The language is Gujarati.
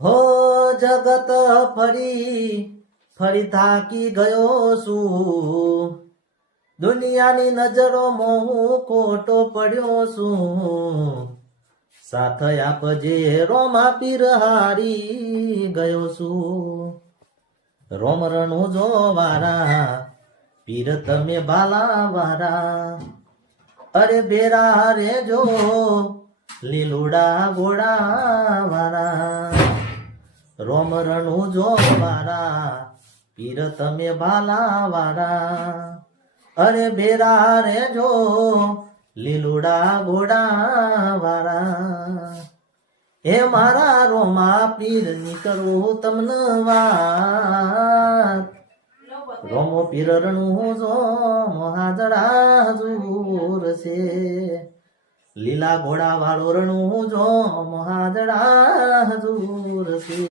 હો જગત ફરી ફરી થાકી ગયો છું, દુનિયાની નજરો મોહ ખોટો પડ્યો છું, સાથ આપજે રોમા પીર હારી ગયો છું, રોમ રણું જો વારા પીર તમે બાલા વારા, અરે બેરા રે જો લીલુડા ગોડા વારા, રોમ રણું જો વારા પીર તમે બાલા વારા, અરે બેરા રે જો લીલુડા ગોડા વારા, હે મારા રોમા પીર ની કરું તમને વાત, રોમો પીર રણું જો હાજરા જુર છે, લીલા ઘોડા વાળો રણું જો હાજરા જુર છે.